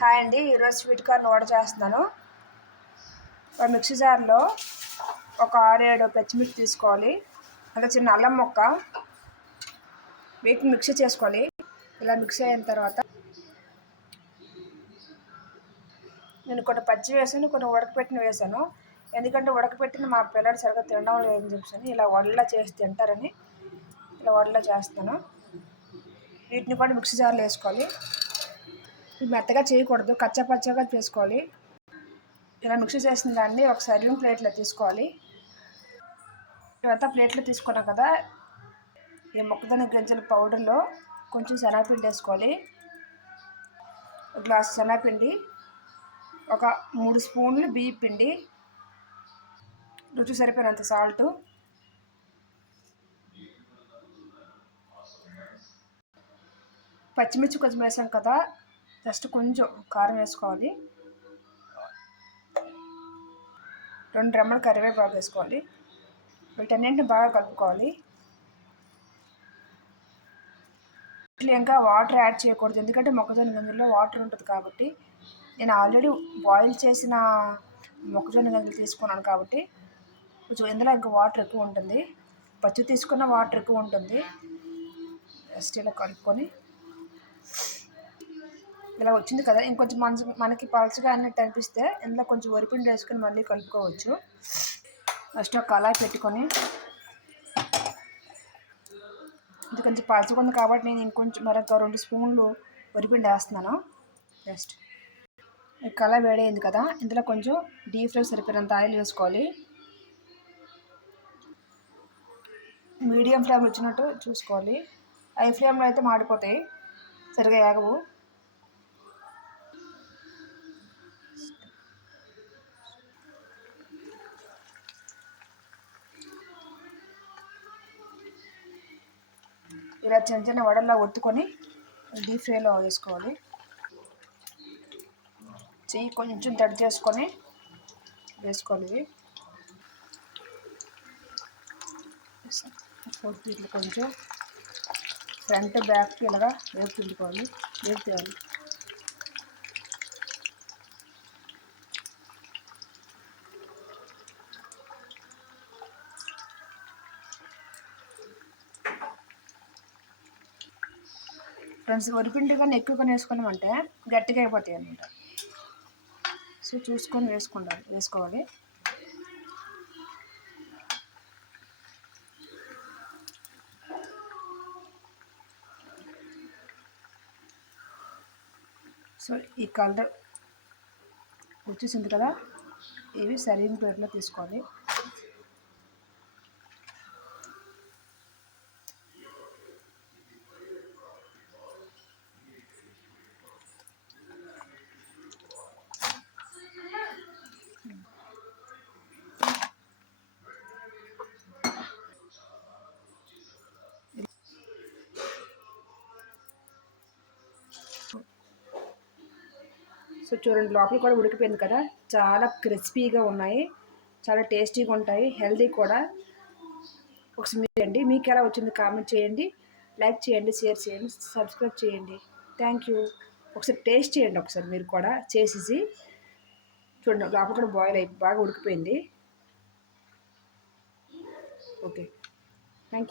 Hi అండి ఈరోజు sweet corn order చేస్తున్నాను. ఒక మిక్సీ జార్లో ఒక ఆరు ఏడు పచ్చిమిర్చి తీసుకోవాలి. అంటే చిన్న అల్లం మొక్క. వీటిని మిక్సీ చేసుకోవాలి. ఇలా మిక్సీ అయిన తర్వాత నేను కొన్ని పచ్చి వేసాను కొన్ని ఉడకపెట్టిన వేసాను. ఎందుకంటే ఉడకపెట్టిన మా పిల్లలు సరిగ్గా తినడం లేదని చెప్పాను ఇలా వడలా చేసి తింటారని ఇలా వడలా చేస్తాను వీటిని కూడా మిక్సీ జార్లో వేసుకోవాలి. మెత్తగా చేయకూడదు. కచ్చా పచ్చగా చేసుకోవాలి. ఇలా మిక్సీ చేసిన దాన్ని ఒక సర్వింగ్ ప్లేట్లో తీసుకోవాలి. తర్వాత ప్లేట్లో తీసుకున్నాం కదా. ఈ మొక్కజొన్న గింజల పౌడర్లో కొంచెం శనగపిండి వేసుకోవాలి. ఒక గ్లాస్ శనగపిండి ఒక మూడు స్పూన్లు బియ్య పిండి రుచి సరిపోయినంత సాల్టు. పచ్చిమిర్చి కొంచెం వేసాం కదా. జస్ట్ కొంచెం కారం వేసుకోవాలి. రెండు రెమ్మలు కరివేపాకు వేసుకోవాలి. వీటన్నింటిని బాగా కలుపుకోవాలి. ఇంకా వాటర్ యాడ్ చేయకూడదు. ఎందుకంటే మొక్కజొన్న గింజల్లో వాటర్ ఉంటుంది కాబట్టి నేను ఆల్రెడీ బాయిల్ చేసిన మొక్కజొన్న గింజలు తీసుకున్నాను కాబట్టి కొంచెం ఇందులో ఇంకా వాటర్ ఎక్కువ ఉంటుంది. పచ్చి తీసుకున్న వాటర్ ఎక్కువ ఉంటుంది. జస్ట్ ఇలా కలుపుకొని ఇలా వచ్చింది కదా. ఇంకొంచెం మనసు మనకి పలచగా అన్నట్టు అనిపిస్తే ఇందులో కొంచెం వరిపిండి వేసుకొని మళ్ళీ కలుపుకోవచ్చు. ఫస్ట్ ఒక కళాయి పెట్టుకొని. ఇది కొంచెం పలచకుంది కాబట్టి నేను ఇంకొంచెం మరొక రెండు స్పూన్లు వరిపిండి వేస్తున్నాను. జస్ట్ కళాయి వేడైంది కదా. ఇందులో కొంచెం డీప్ ఫ్రై సరిపోయినంత ఆయిల్ వేసుకోవాలి. మీడియం ఫ్లేమ్ వచ్చినట్టు చూసుకోవాలి. హై ఫ్లేమ్లో అయితే మాడిపోతాయి. సరిగా ఏగవు. ఇలా చిన్న చిన్న వడల్లా ఒత్తుకొని డీప్ ఫ్రైలో వేసుకోవాలి. చెయ్యి కొంచెం తడి చేసుకొని వేసుకోవాలి ఇవి. కొంచెం ఫ్రంట్ బ్యాక్ ఇలాగా వేపు పిండుకోవాలి వేపు తీయాలి ఫ్రెండ్స్ వరిపిండి కానీ ఎక్కువగా వేసుకున్నామంటే గట్టిగా అయిపోతాయి అనమాట సో చూసుకొని వేసుకుంటారు వేసుకోవాలి. సో ఈ కలర్ వచ్చేసింది కదా ఇవి సరైన ప్లేట్లో తీసుకోవాలి. సో చూడండి లోపల కూడా ఉడికిపోయింది కదా. చాలా క్రిస్పీగా ఉన్నాయి. చాలా టేస్టీగా ఉంటాయి. హెల్దీ కూడా. ఒకసారి మీరండి మీకు ఎలా వచ్చింది కామెంట్ చేయండి. లైక్ చేయండి షేర్ చేయండి సబ్స్క్రైబ్ చేయండి. Thank you. ఒకసారి టేస్ట్ చేయండి ఒకసారి మీరు కూడా చేసేసి. చూడండి లోపల కూడా బాయిల్ అయి బాగా ఉడికిపోయింది. ఓకే. Thank you.